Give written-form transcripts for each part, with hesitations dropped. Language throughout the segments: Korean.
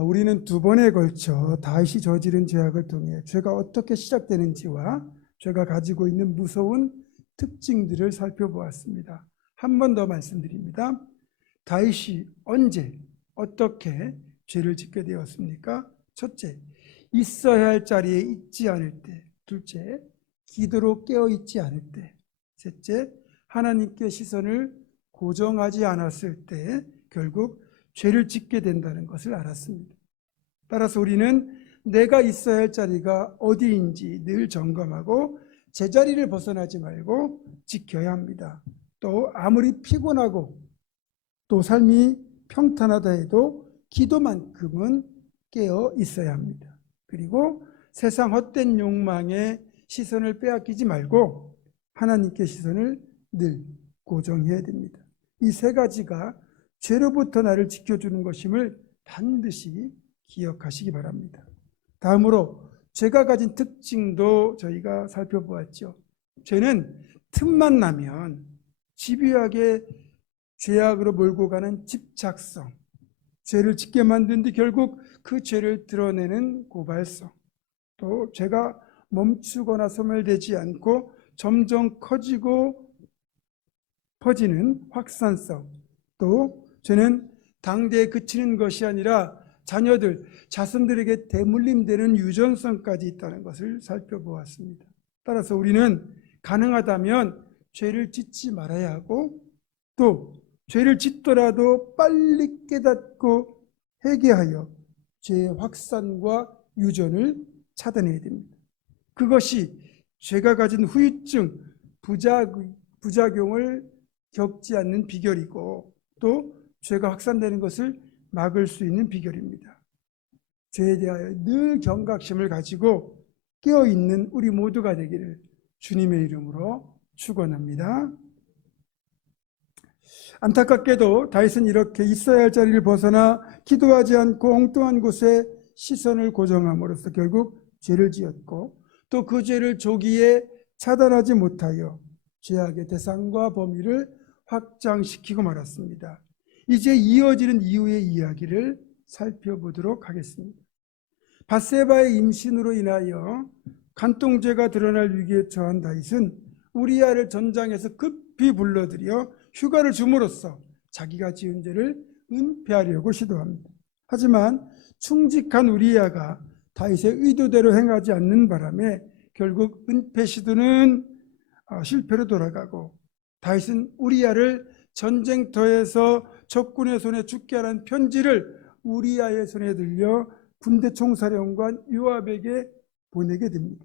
우리는 두 번에 걸쳐 다윗이 저지른 죄악을 통해 죄가 어떻게 시작되는지와 죄가 가지고 있는 무서운 특징들을 살펴보았습니다. 한 번 더 말씀드립니다. 다윗이 언제 어떻게 죄를 짓게 되었습니까? 첫째, 있어야 할 자리에 있지 않을 때. 둘째, 기도로 깨어 있지 않을 때. 셋째, 하나님께 시선을 고정하지 않았을 때 결국 죄를 짓게 된다는 것을 알았습니다. 따라서 우리는 내가 있어야 할 자리가 어디인지 늘 점검하고 제자리를 벗어나지 말고 지켜야 합니다. 또 아무리 피곤하고 또 삶이 평탄하다 해도 기도만큼은 깨어 있어야 합니다. 그리고 세상 헛된 욕망에 시선을 빼앗기지 말고 하나님께 시선을 늘 고정해야 됩니다. 이 세 가지가 죄로부터 나를 지켜주는 것임을 반드시 기억하시기 바랍니다. 다음으로 죄가 가진 특징도 저희가 살펴보았죠. 죄는 틈만 나면 집요하게 죄악으로 몰고 가는 집착성, 죄를 짓게 만든 뒤 결국 그 죄를 드러내는 고발성, 또 죄가 멈추거나 소멸되지 않고 점점 커지고 퍼지는 확산성, 또 죄는 당대에 그치는 것이 아니라 자녀들, 자손들에게 대물림되는 유전성까지 있다는 것을 살펴보았습니다. 따라서 우리는 가능하다면 죄를 짓지 말아야 하고 또 죄를 짓더라도 빨리 깨닫고 회개하여 죄의 확산과 유전을 차단해야 됩니다. 그것이 죄가 가진 후유증, 부작용을 겪지 않는 비결이고 또 죄가 확산되는 것을 막을 수 있는 비결입니다. 죄에 대하여 늘 경각심을 가지고 깨어있는 우리 모두가 되기를 주님의 이름으로 축원합니다. 안타깝게도 다윗은 이렇게 있어야 할 자리를 벗어나 기도하지 않고 엉뚱한 곳에 시선을 고정함으로써 결국 죄를 지었고 또 그 죄를 조기에 차단하지 못하여 죄악의 대상과 범위를 확장시키고 말았습니다. 이제 이어지는 이후의 이야기를 살펴보도록 하겠습니다. 밧세바의 임신으로 인하여 간통죄가 드러날 위기에 처한 다윗은 우리아를 전장에서 급히 불러들여 휴가를 줌으로써 자기가 지은 죄를 은폐하려고 시도합니다. 하지만 충직한 우리아가 다윗의 의도대로 행하지 않는 바람에 결국 은폐 시도는 실패로 돌아가고 다윗은 우리아를 전쟁터에서 적군의 손에 죽게 하라는 편지를 우리아의 손에 들려 군대 총사령관 요압에게 보내게 됩니다.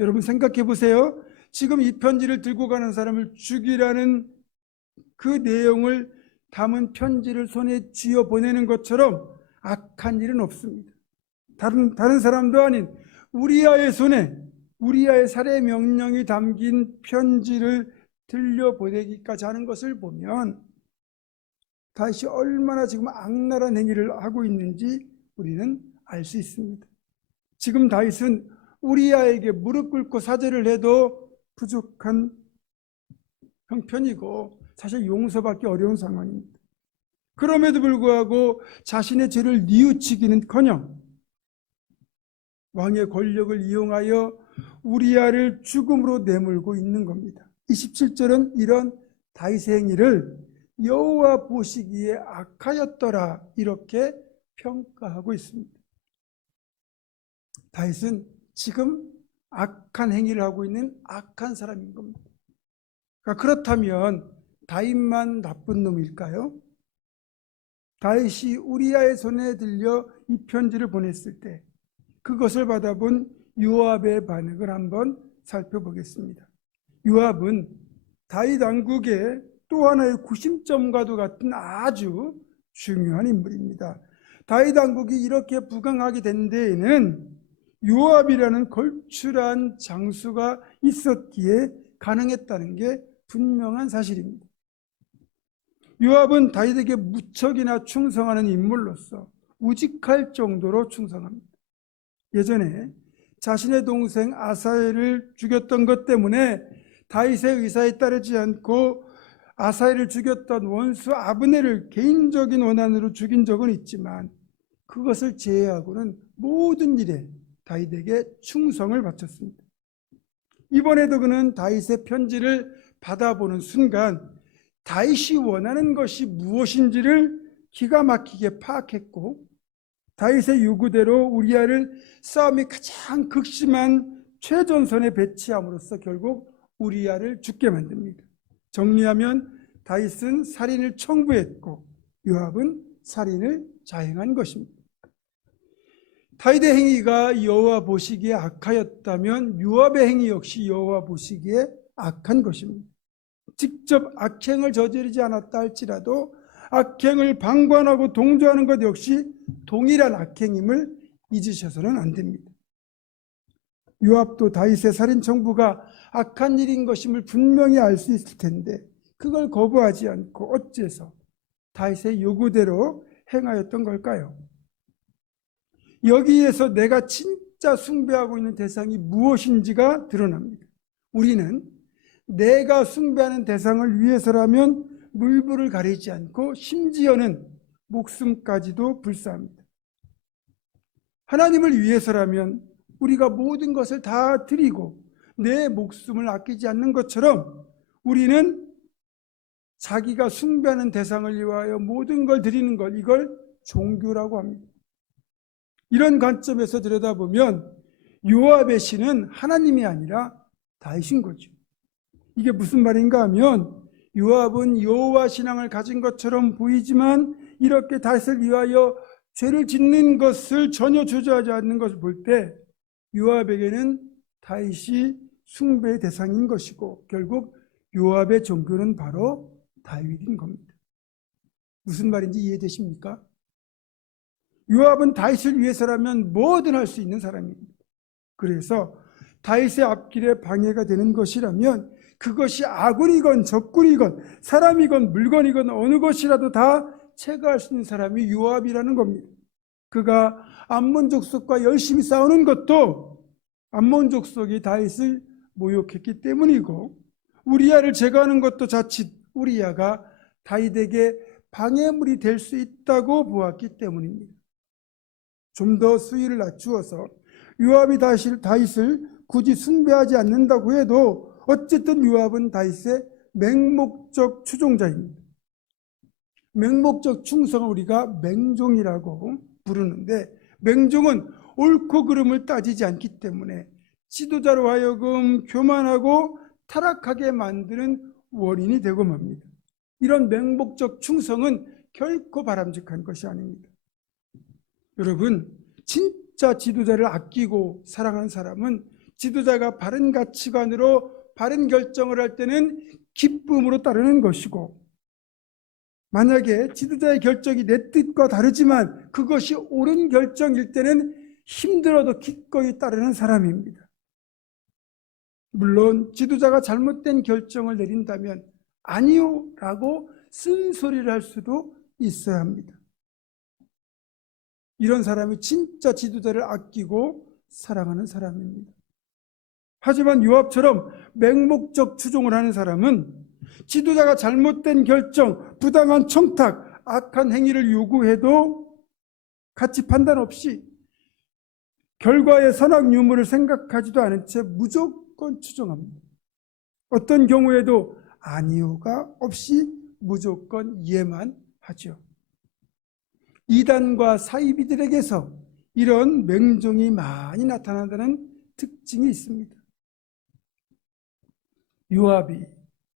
여러분 생각해 보세요. 지금 이 편지를 들고 가는 사람을 죽이라는 그 내용을 담은 편지를 손에 쥐어 보내는 것처럼 악한 일은 없습니다. 다른 사람도 아닌 우리아의 손에 우리아의 살해 명령이 담긴 편지를 들려보내기까지 하는 것을 보면 다윗이 얼마나 지금 악랄한 행위를 하고 있는지 우리는 알 수 있습니다. 지금 다윗은 우리아에게 무릎 꿇고 사죄를 해도 부족한 형편이고 사실 용서받기 어려운 상황입니다. 그럼에도 불구하고 자신의 죄를 뉘우치기는커녕 왕의 권력을 이용하여 우리아를 죽음으로 내몰고 있는 겁니다. 27절은 이런 다윗의 행위를 여호와 보시기에 악하였더라 이렇게 평가하고 있습니다. 다윗은 지금 악한 행위를 하고 있는 악한 사람인 겁니다. 그렇다면 다윗만 나쁜 놈일까요? 다윗이 우리아의 손에 들려 이 편지를 보냈을 때 그것을 받아본 요압의 반응을 한번 살펴보겠습니다. 요압은 다윗 왕국의 또 하나의 구심점과도 같은 아주 중요한 인물입니다. 다윗 왕국이 이렇게 부강하게 된 데에는 요압이라는 걸출한 장수가 있었기에 가능했다는 게 분명한 사실입니다. 요압은 다윗에게 무척이나 충성하는 인물로서 우직할 정도로 충성합니다. 예전에 자신의 동생 아사엘을 죽였던 것 때문에 다윗의 의사에 따르지 않고 아사엘을 죽였던 원수 아브넬을 개인적인 원한으로 죽인 적은 있지만 그것을 제외하고는 모든 일에 다윗에게 충성을 바쳤습니다. 이번에도 그는 다윗의 편지를 받아보는 순간 다윗이 원하는 것이 무엇인지를 기가 막히게 파악했고, 다윗의 요구대로 우리아를 싸움이 가장 극심한 최전선에 배치함으로써 결국 우리아를 죽게 만듭니다. 정리하면 다윗은 살인을 청부했고 요압은 살인을 자행한 것입니다. 다윗의 행위가 여호와 보시기에 악하였다면 요압의 행위 역시 여호와 보시기에 악한 것입니다. 직접 악행을 저지르지 않았다 할지라도 악행을 방관하고 동조하는 것 역시 동일한 악행임을 잊으셔서는 안 됩니다. 요압도 다윗의 살인 청부가 악한 일인 것임을 분명히 알 수 있을 텐데 그걸 거부하지 않고 어째서 다윗의 요구대로 행하였던 걸까요? 여기에서 내가 진짜 숭배하고 있는 대상이 무엇인지가 드러납니다. 우리는 내가 숭배하는 대상을 위해서라면 물불을 가리지 않고 심지어는 목숨까지도 불사합니다. 하나님을 위해서라면 우리가 모든 것을 다 드리고 내 목숨을 아끼지 않는 것처럼 우리는 자기가 숭배하는 대상을 위하여 모든 걸 드리는 것, 이걸 종교라고 합니다. 이런 관점에서 들여다보면 요압의 신은 하나님이 아니라 다윗인 거죠. 이게 무슨 말인가 하면 요압은 여호와 신앙을 가진 것처럼 보이지만 이렇게 다윗을 위하여 죄를 짓는 것을 전혀 주저하지 않는 것을 볼 때 요압에게는 다윗이 숭배의 대상인 것이고 결국 요압의 종교는 바로 다윗인 겁니다. 무슨 말인지 이해되십니까? 요압은 다윗을 위해서라면 뭐든 할 수 있는 사람입니다. 그래서 다윗의 앞길에 방해가 되는 것이라면 그것이 아군이건 적군이건 사람이건 물건이건 어느 것이라도 다 체거할 수 있는 사람이 요압이라는 겁니다. 그가 암몬 족속과 열심히 싸우는 것도 암몬 족속이 다윗을 모욕했기 때문이고 우리아를 제거하는 것도 자칫 우리아가 다윗에게 방해물이 될 수 있다고 보았기 때문입니다. 좀 더 수위를 낮추어서 요압이 다윗을 굳이 숭배하지 않는다고 해도 어쨌든 요압은 다윗의 맹목적 추종자입니다. 맹목적 충성을 우리가 맹종이라고 부르는데 맹종은 옳고 그름을 따지지 않기 때문에 지도자로 하여금 교만하고 타락하게 만드는 원인이 되고 맙니다. 이런 맹목적 충성은 결코 바람직한 것이 아닙니다. 여러분, 진짜 지도자를 아끼고 사랑하는 사람은 지도자가 바른 가치관으로 바른 결정을 할 때는 기쁨으로 따르는 것이고 만약에 지도자의 결정이 내 뜻과 다르지만 그것이 옳은 결정일 때는 힘들어도 기꺼이 따르는 사람입니다. 물론 지도자가 잘못된 결정을 내린다면 아니요 라고 쓴소리를 할 수도 있어야 합니다. 이런 사람이 진짜 지도자를 아끼고 사랑하는 사람입니다. 하지만 요압처럼 맹목적 추종을 하는 사람은 지도자가 잘못된 결정, 부당한 청탁, 악한 행위를 요구해도 가치 판단 없이 결과의 선악 유무를 생각하지도 않은 채 무조건 추종합니다. 어떤 경우에도 아니요가 없이 무조건 이해만 하죠. 이단과 사이비들에게서 이런 맹종이 많이 나타난다는 특징이 있습니다. 요압이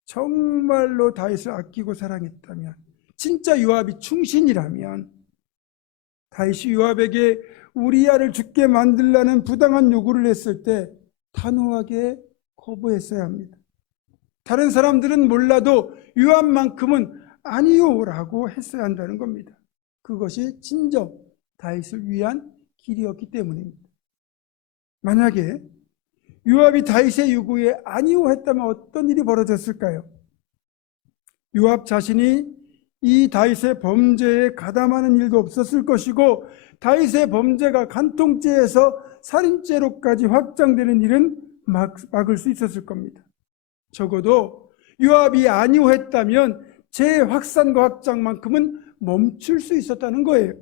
정말로 다윗을 아끼고 사랑했다면, 진짜 요압이 충신이라면 다윗이 요압에게 우리아를 죽게 만들라는 부당한 요구를 했을 때 단호하게 거부했어야 합니다. 다른 사람들은 몰라도 요압만큼은 아니요라고 했어야 한다는 겁니다. 그것이 진정 다윗을 위한 길이었기 때문입니다. 만약에 요압이 다윗의 요구에 아니요 했다면 어떤 일이 벌어졌을까요? 요압 자신이 이 다윗의 범죄에 가담하는 일도 없었을 것이고 다윗의 범죄가 간통죄에서 살인죄로까지 확장되는 일은 막을 수 있었을 겁니다. 적어도 요압이 아니요 했다면 재확산과 확장만큼은 멈출 수 있었다는 거예요.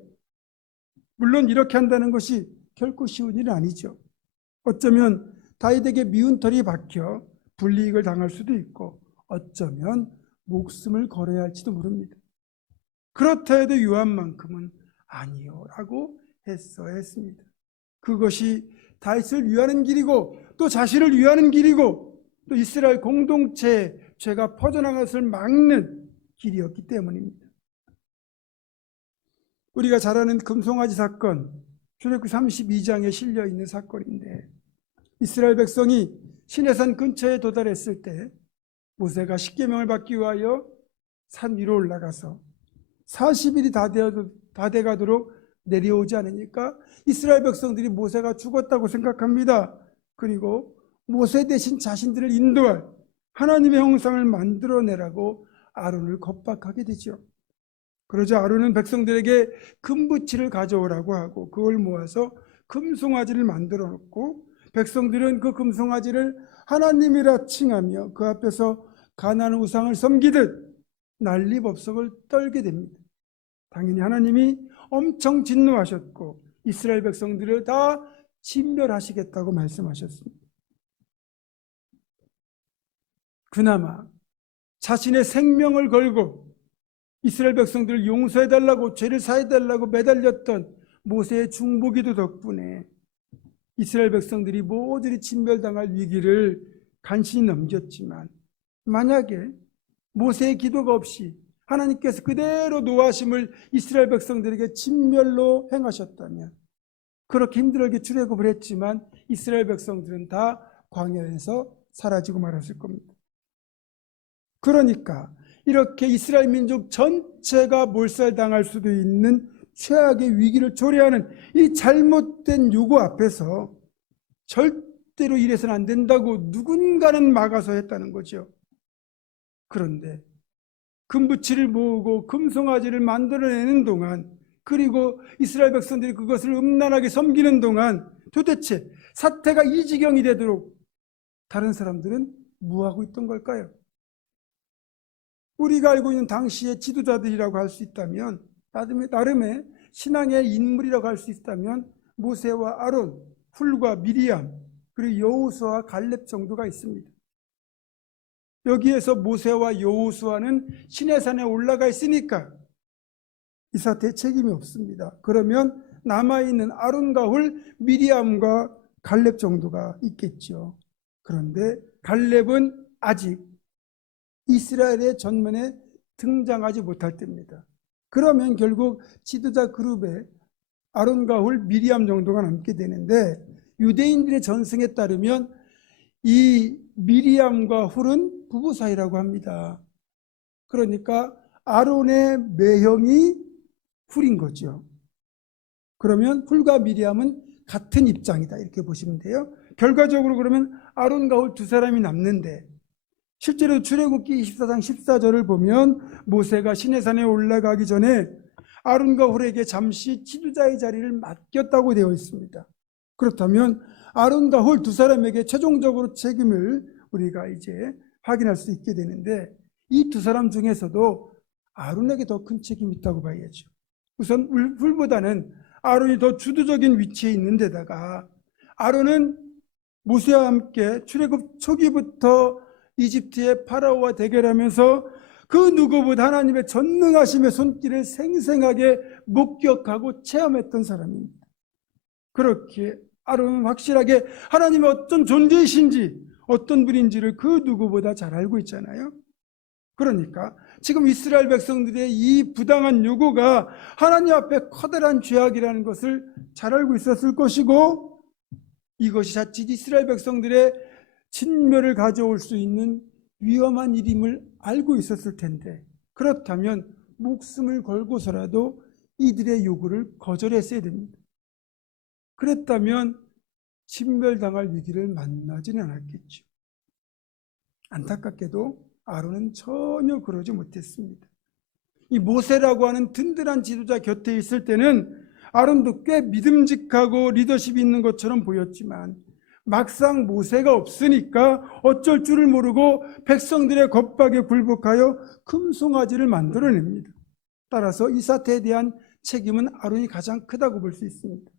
물론 이렇게 한다는 것이 결코 쉬운 일은 아니죠. 어쩌면 다윗에게 미운 털이 박혀 불이익을 당할 수도 있고 어쩌면 목숨을 걸어야 할지도 모릅니다. 그렇다 해도 요압만큼은 아니요 라고 했어야 했습니다. 그것이 다윗을 위하는 길이고 또 자신을 위하는 길이고 또 이스라엘 공동체의 죄가 퍼져나갈 것을 막는 길이었기 때문입니다. 우리가 잘 아는 금송아지 사건, 출애굽기 32장에 실려 있는 사건인데 이스라엘 백성이 시내산 근처에 도달했을 때 모세가 십계명을 받기 위하여 산 위로 올라가서 40일이 다 돼가도록 내려오지 않으니까 이스라엘 백성들이 모세가 죽었다고 생각합니다. 그리고 모세 대신 자신들을 인도할 하나님의 형상을 만들어내라고 아론을 겁박하게 되죠. 그러자 아론은 백성들에게 금붙이를 가져오라고 하고 그걸 모아서 금송아지를 만들어 놓고 백성들은 그 금송아지를 하나님이라 칭하며 그 앞에서 가나안 우상을 섬기듯 난리법석을 떨게 됩니다. 당연히 하나님이 엄청 진노하셨고 이스라엘 백성들을 다 진멸하시겠다고 말씀하셨습니다. 그나마 자신의 생명을 걸고 이스라엘 백성들을 용서해달라고 죄를 사해달라고 매달렸던 모세의 중보기도 덕분에 이스라엘 백성들이 모조리 진멸당할 위기를 간신히 넘겼지만 만약에 모세의 기도가 없이 하나님께서 그대로 노하심을 이스라엘 백성들에게 진멸로 행하셨다면 그렇게 힘들게 출애굽을 했지만 이스라엘 백성들은 다 광야에서 사라지고 말았을 겁니다. 그러니까 이렇게 이스라엘 민족 전체가 몰살당할 수도 있는 최악의 위기를 초래하는 이 잘못된 요구 앞에서 절대로 이래서는 안 된다고 누군가는 막아서 했다는 거죠. 그런데 금붙이를 모으고 금송아지를 만들어내는 동안 그리고 이스라엘 백성들이 그것을 음란하게 섬기는 동안 도대체 사태가 이 지경이 되도록 다른 사람들은 뭐하고 있던 걸까요? 우리가 알고 있는 당시의 지도자들이라고 할 수 있다면 나름의 신앙의 인물이라고 할 수 있다면 모세와 아론, 훌과 미리암 그리고 여호수아와 갈렙 정도가 있습니다. 여기에서 모세와 여호수아는 시내산에 올라가 있으니까 이 사태에 책임이 없습니다. 그러면 남아있는 아론과 훌, 미리암과 갈렙 정도가 있겠죠. 그런데 갈렙은 아직 이스라엘의 전면에 등장하지 못할 때입니다. 그러면 결국 지도자 그룹에 아론과 훌, 미리암 정도가 남게 되는데 유대인들의 전승에 따르면 이 미리암과 훌은 부부 사이라고 합니다. 그러니까 아론의 매형이 훌인 거죠. 그러면 훌과 미리암은 같은 입장이다 이렇게 보시면 돼요. 결과적으로 그러면 아론과 훌 두 사람이 남는데 실제로 출애굽기 24장 14절을 보면 모세가 시내산에 올라가기 전에 아론과 훌에게 잠시 지도자의 자리를 맡겼다고 되어 있습니다. 그렇다면 아론과 훌 두 사람에게 최종적으로 책임을 우리가 이제 확인할 수 있게 되는데 이 두 사람 중에서도 아론에게 더 큰 책임이 있다고 봐야죠. 우선 훌보다는 아론이 더 주도적인 위치에 있는 데다가 아론은 모세와 함께 출애굽 초기부터 이집트의 파라오와 대결하면서 그 누구보다 하나님의 전능하심의 손길을 생생하게 목격하고 체험했던 사람입니다. 그렇게 아론은 확실하게 하나님의 어떤 존재이신지 어떤 분인지를 그 누구보다 잘 알고 있잖아요. 그러니까 지금 이스라엘 백성들의 이 부당한 요구가 하나님 앞에 커다란 죄악이라는 것을 잘 알고 있었을 것이고 이것이 자칫 이스라엘 백성들의 진멸을 가져올 수 있는 위험한 일임을 알고 있었을 텐데 그렇다면 목숨을 걸고서라도 이들의 요구를 거절했어야 됩니다. 그랬다면 진멸당할 위기를 만나지는 않았겠죠. 안타깝게도 아론은 전혀 그러지 못했습니다. 이 모세라고 하는 든든한 지도자 곁에 있을 때는 아론도 꽤 믿음직하고 리더십이 있는 것처럼 보였지만 막상 모세가 없으니까 어쩔 줄을 모르고 백성들의 겁박에 굴복하여 금송아지를 만들어냅니다. 따라서 이 사태에 대한 책임은 아론이 가장 크다고 볼 수 있습니다.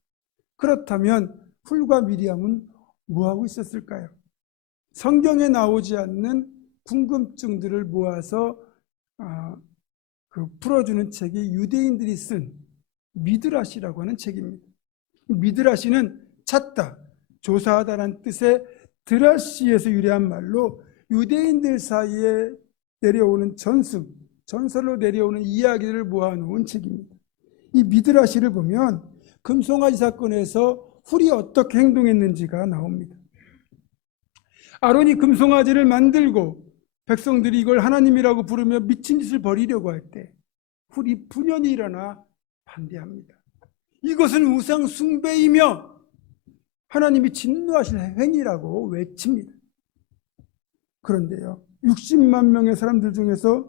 그렇다면 훌과 미리암은 뭐하고 있었을까요? 성경에 나오지 않는 궁금증들을 모아서 풀어주는 책이 유대인들이 쓴 미드라시라고 하는 책입니다. 미드라시는 찾다, 조사하다라는 뜻의 드라시에서 유래한 말로 유대인들 사이에 내려오는 전설로 내려오는 이야기를 모아놓은 책입니다. 이 미드라시를 보면 금송아지 사건에서 훌이 어떻게 행동했는지가 나옵니다. 아론이 금송아지를 만들고 백성들이 이걸 하나님이라고 부르며 미친 짓을 벌이려고 할 때 훌이 분연히 일어나 반대합니다. 이것은 우상 숭배이며 하나님이 진노하실 행위라고 외칩니다. 그런데요, 60만 명의 사람들 중에서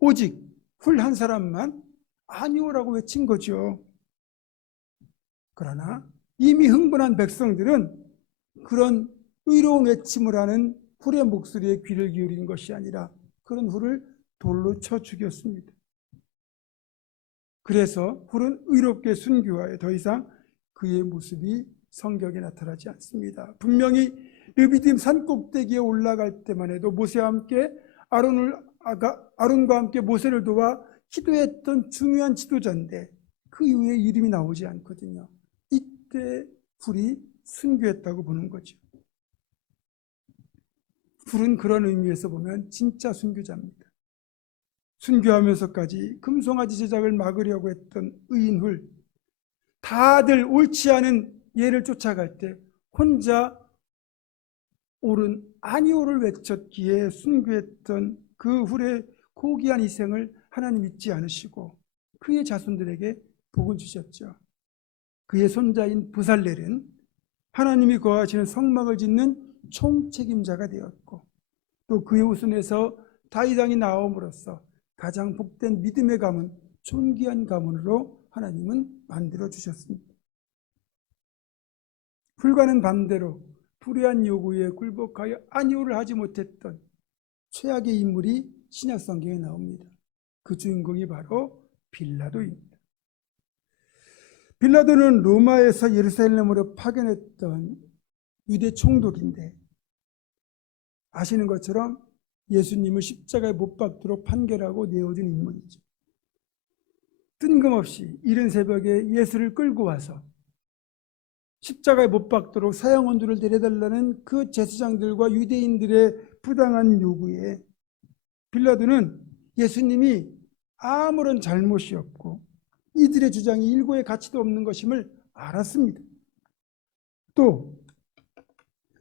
오직 훌 한 사람만 아니오라고 외친 거죠. 그러나 이미 흥분한 백성들은 그런 의로운 외침을 하는 훌의 목소리에 귀를 기울인 것이 아니라 그런 훌을 돌로 쳐 죽였습니다. 그래서 훌은 의롭게 순교하여 더 이상 그의 모습이 성경에 나타나지 않습니다. 분명히 르비딤 산 꼭대기에 올라갈 때만 해도 모세와 함께 아론과 함께 모세를 도와 기도했던 중요한 지도자인데 그 이후에 이름이 나오지 않거든요. 이때 훌이 순교했다고 보는 거죠. 훌은 그런 의미에서 보면 진짜 순교자입니다. 순교하면서까지 금송아지 제작을 막으려고 했던 의인 훌, 다들 옳지 않은 예를 쫓아갈 때 혼자 옳은 아니오를 외쳤기에 순교했던 그 훌의 고귀한 희생을 하나님 잊지 않으시고 그의 자손들에게 복을 주셨죠. 그의 손자인 부살렐은 하나님이 거하시는 성막을 짓는 총책임자가 되었고 또 그의 후손에서 다윗 왕이 나옴으로써 가장 복된 믿음의 가문, 존귀한 가문으로 하나님은 만들어 주셨습니다. 훌과는 반대로 불의한 요구에 굴복하여 아니오를 하지 못했던 최악의 인물이 신약 성경에 나옵니다. 그 주인공이 바로 빌라도입니다. 빌라도는 로마에서 예루살렘으로 파견했던 유대 총독인데 아시는 것처럼 예수님을 십자가에 못 박도록 판결하고 내어준 인물이죠. 뜬금없이 이른 새벽에 예수를 끌고 와서 십자가에 못 박도록 사형원두를 내려달라는 그 제사장들과 유대인들의 부당한 요구에 빌라도는 예수님이 아무런 잘못이 없고 이들의 주장이 일고의 가치도 없는 것임을 알았습니다. 또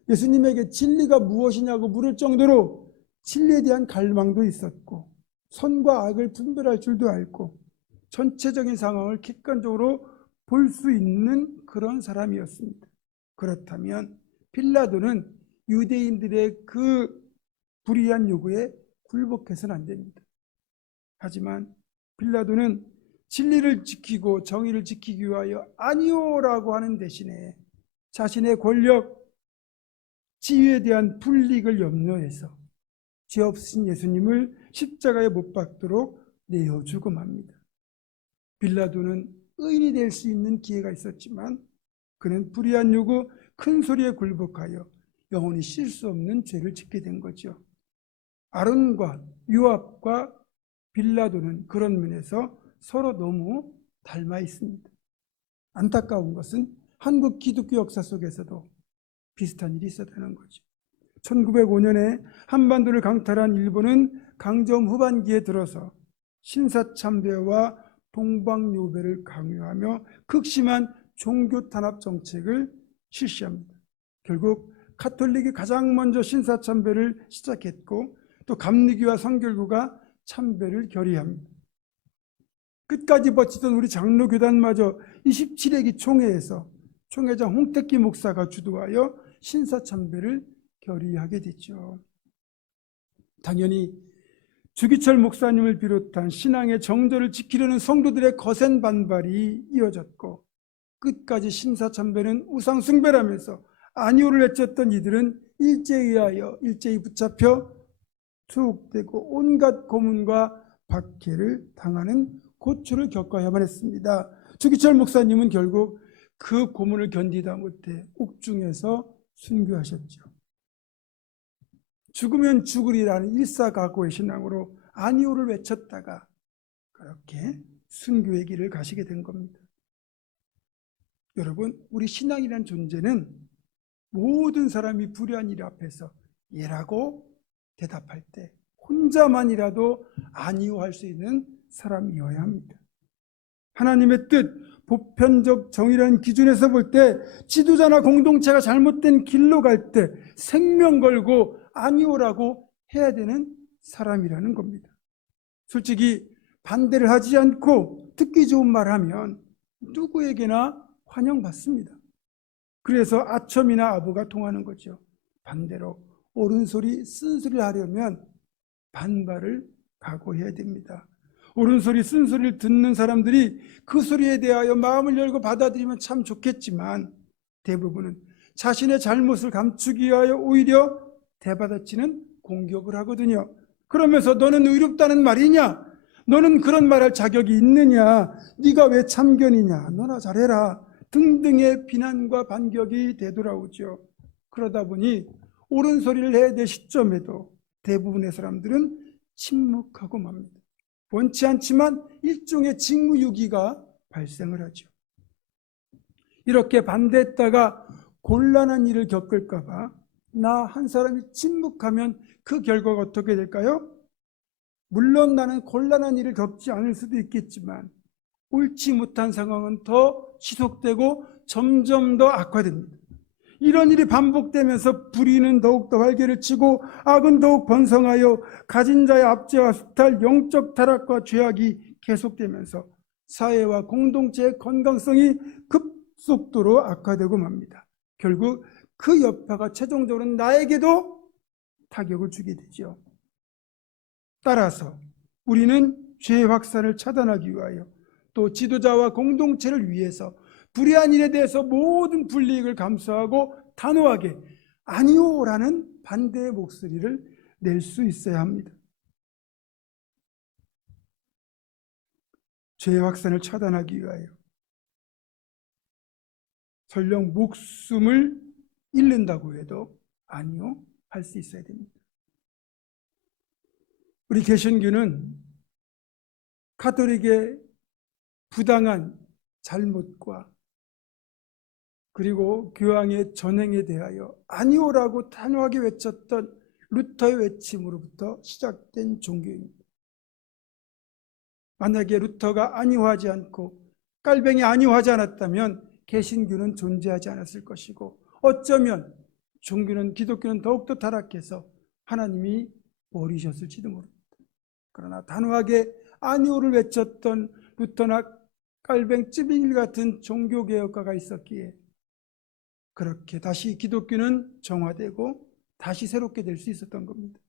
예수님에게 진리가 무엇이냐고 물을 정도로 진리에 대한 갈망도 있었고 선과 악을 분별할 줄도 알고 전체적인 상황을 객관적으로 볼 수 있는 그런 사람이었습니다. 그렇다면 빌라도는 유대인들의 그 불의한 요구에 굴복해서는 안 됩니다. 하지만 빌라도는 진리를 지키고 정의를 지키기 위하여 아니오라고 하는 대신에 자신의 권력, 지위에 대한 불이익을 염려해서 죄 없으신 예수님을 십자가에 못 박도록 내어주고 맙니다. 빌라도는 의인이 될 수 있는 기회가 있었지만 그는 불의한 요구, 큰 소리에 굴복하여 영원히 쉴 수 없는 죄를 짓게 된 거죠. 아론과 요압과 빌라도는 그런 면에서 서로 너무 닮아 있습니다. 안타까운 것은 한국 기독교 역사 속에서도 비슷한 일이 있었다는 거죠. 1905년에 한반도를 강탈한 일본은 강점 후반기에 들어서 신사참배와 동방요배를 강요하며 극심한 종교 탄압 정책을 실시합니다. 결국 카톨릭이 가장 먼저 신사참배를 시작했고 또 감리교와 성결교가 참배를 결의합니다. 끝까지 버티던 우리 장로교단마저 27회기 총회에서 총회장 홍택기 목사가 주도하여 신사참배를 결의하게 됐죠. 당연히 주기철 목사님을 비롯한 신앙의 정절을 지키려는 성도들의 거센 반발이 이어졌고 끝까지 신사참배는 우상숭배라면서 아니오를 외쳤던 이들은 일제히 붙잡혀 투옥되고 온갖 고문과 박해를 당하는 고초를 겪어야만 했습니다. 주기철 목사님은 결국 그 고문을 견디다 못해 옥중에서 순교하셨죠. 죽으면 죽으리라는 일사각오의 신앙으로 아니오를 외쳤다가 그렇게 순교의 길을 가시게 된 겁니다. 여러분, 우리 신앙이란 존재는 모든 사람이 불의한 일 앞에서 예라고 대답할 때 혼자만이라도 아니오 할 수 있는 사람이어야 합니다. 하나님의 뜻, 보편적 정의라는 기준에서 볼 때 지도자나 공동체가 잘못된 길로 갈 때 생명 걸고 아니오라고 해야 되는 사람이라는 겁니다. 솔직히 반대를 하지 않고 듣기 좋은 말 하면 누구에게나 환영받습니다. 그래서 아첨이나 아부가 통하는 거죠. 반대로 옳은 소리, 쓴소리를 하려면 반발을 각오해야 됩니다. 옳은 소리, 쓴소리를 듣는 사람들이 그 소리에 대하여 마음을 열고 받아들이면 참 좋겠지만 대부분은 자신의 잘못을 감추기 위하여 오히려 대받아치는 공격을 하거든요. 그러면서 너는 의롭다는 말이냐? 너는 그런 말할 자격이 있느냐? 네가 왜 참견이냐? 너나 잘해라. 등등의 비난과 반격이 되돌아오죠. 그러다 보니 옳은 소리를 해야 될 시점에도 대부분의 사람들은 침묵하고 맙니다. 원치 않지만 일종의 직무유기가 발생을 하죠. 이렇게 반대했다가 곤란한 일을 겪을까 봐 나 한 사람이 침묵하면 그 결과가 어떻게 될까요? 물론 나는 곤란한 일을 겪지 않을 수도 있겠지만 옳지 못한 상황은 더 지속되고 점점 더 악화됩니다. 이런 일이 반복되면서 불의는 더욱더 활개를 치고 악은 더욱 번성하여 가진 자의 압제와 수탈, 영적 타락과 죄악이 계속되면서 사회와 공동체의 건강성이 급속도로 악화되고 맙니다. 결국 그 여파가 최종적으로 나에게도 타격을 주게 되죠. 따라서 우리는 죄의 확산을 차단하기 위하여 또 지도자와 공동체를 위해서 불의한 일에 대해서 모든 불이익을 감수하고 단호하게 아니오라는 반대의 목소리를 낼 수 있어야 합니다. 죄의 확산을 차단하기 위하여 설령 목숨을 잃는다고 해도 아니오 할 수 있어야 됩니다. 우리 개신교는 가톨릭의 부당한 잘못과 그리고 교황의 전행에 대하여 아니오라고 단호하게 외쳤던 루터의 외침으로부터 시작된 종교입니다. 만약에 루터가 아니오하지 않고 깔뱅이 아니오하지 않았다면 개신교는 존재하지 않았을 것이고 어쩌면 종교는 기독교는 더욱더 타락해서 하나님이 버리셨을지도 모릅니다. 그러나 단호하게 아니오를 외쳤던 루터나 깔뱅 찌빙일 같은 종교개혁가가 있었기에 그렇게 다시 기독교는 정화되고 다시 새롭게 될 수 있었던 겁니다.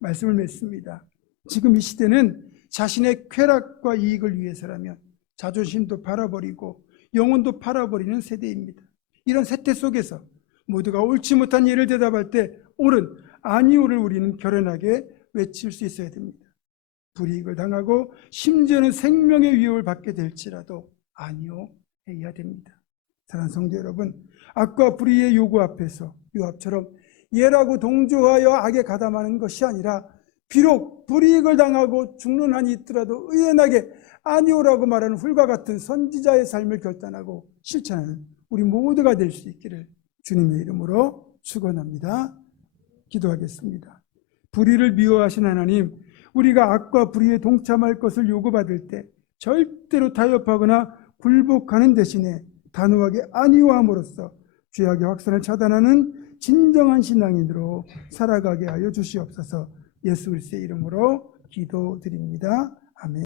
말씀을 맺습니다. 지금 이 시대는 자신의 쾌락과 이익을 위해서라면 자존심도 팔아버리고 영혼도 팔아버리는 세대입니다. 이런 세태 속에서 모두가 옳지 못한 예를 대답할 때 옳은 아니오를 우리는 결연하게 외칠 수 있어야 됩니다. 불이익을 당하고 심지어는 생명의 위협을 받게 될지라도 아니오 해야 됩니다. 사랑하는 성도 여러분, 악과 불의의 요구 앞에서 요압처럼 예라고 동조하여 악에 가담하는 것이 아니라 비록 불이익을 당하고 죽는 한이 있더라도 의연하게 아니오라고 말하는 훌과 같은 선지자의 삶을 결단하고 실천하는 우리 모두가 될 수 있기를 주님의 이름으로 축원합니다. 기도하겠습니다. 불의를 미워하신 하나님, 우리가 악과 불의에 동참할 것을 요구받을 때 절대로 타협하거나 굴복하는 대신에 단호하게 아니오함으로써 죄악의 확산을 차단하는 진정한 신앙인으로 살아가게 하여 주시옵소서. 예수 그리스도의 이름으로 기도드립니다. 아멘.